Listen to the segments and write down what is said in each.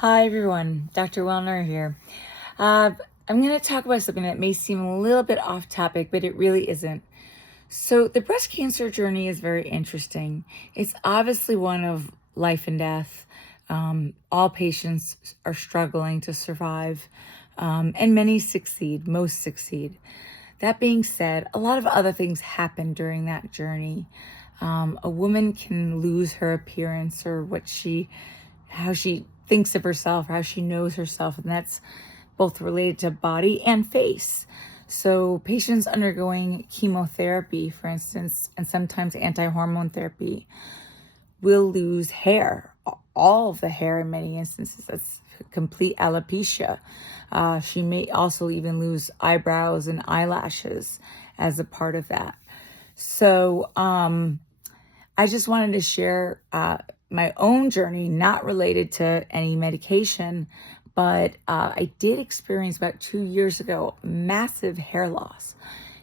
Hi everyone, Dr. Wellner here. I'm going to talk about something that may seem a little bit off topic, but it really isn't. So the breast cancer journey is very interesting. It's obviously one of life and death. All patients are struggling to survive, and many succeed, most succeed. That being said, a lot of other things happen during that journey. A woman can lose her appearance or how she thinks of herself, how she knows herself, and that's both related to body and face. So patients undergoing chemotherapy, for instance, and sometimes anti-hormone therapy, will lose hair, all of the hair in many instances. That's complete alopecia. She may also even lose eyebrows and eyelashes as a part of that. So I just wanted to share my own journey, not related to any medication, but I did experience about 2 years ago massive hair loss.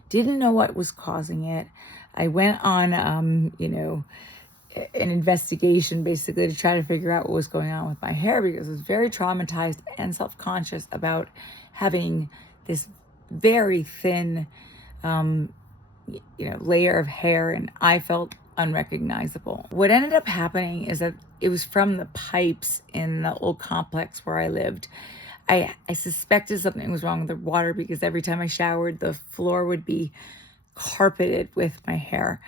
Didn't know what was causing it. I went on, an investigation basically to try to figure out what was going on with my hair because I was very traumatized and self-conscious about having this very thin, layer of hair, and I felt unrecognizable. What ended up happening is that it was from the pipes in the old complex where I lived. I suspected something was wrong with the water because every time I showered, the floor would be carpeted with my hair.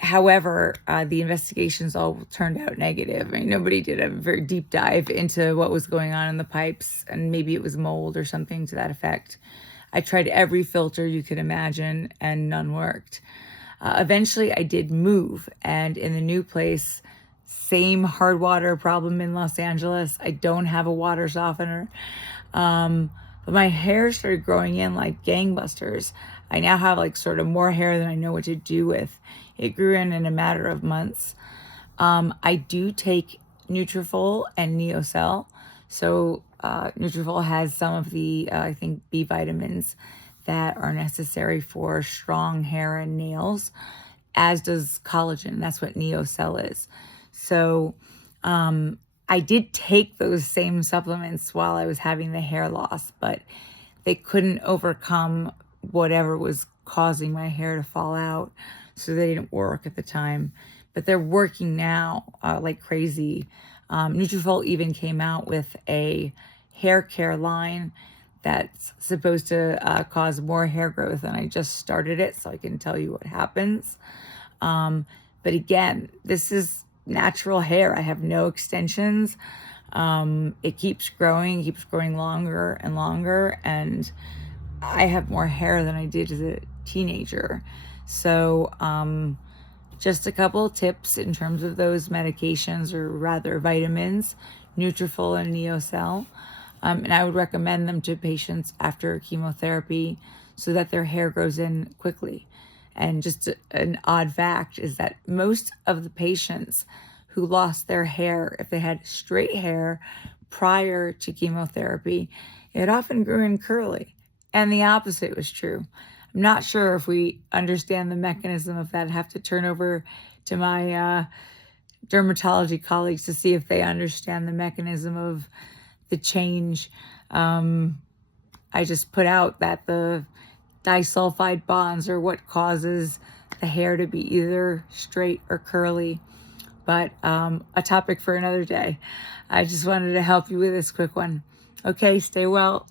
However, the investigations all turned out negative. I mean, nobody did a very deep dive into what was going on in the pipes, and maybe it was mold or something to that effect. I tried every filter you could imagine, and none worked. Eventually, I did move, and in the new place, same hard water problem in Los Angeles. I don't have a water softener. But my hair started growing in like gangbusters. I now have like sort of more hair than I know what to do with. It grew in a matter of months. I do take Nutraol and NeoCell. So Nutraol has some of the, I think, B vitamins that are necessary for strong hair and nails, as does collagen. That's what NeoCell is. So I did take those same supplements while I was having the hair loss, but they couldn't overcome whatever was causing my hair to fall out. So they didn't work at the time, but they're working now like crazy. Nutraol even came out with a hair care line that's supposed to cause more hair growth, and I just started it so I can tell you what happens. But again, this is natural hair. I have no extensions. It keeps growing longer and longer, and I have more hair than I did as a teenager. So just a couple of tips in terms of those medications, or rather vitamins, Nutraol and NeoCell. And I would recommend them to patients after chemotherapy so that their hair grows in quickly. And just an odd fact is that most of the patients who lost their hair, if they had straight hair prior to chemotherapy, it often grew in curly. And the opposite was true. I'm not sure if we understand the mechanism of that. I have to turn over to my dermatology colleagues to see if they understand the mechanism of the change. I just put out that the disulfide bonds are what causes the hair to be either straight or curly, but a topic for another day. I just wanted to help you with this quick one. Okay, stay well.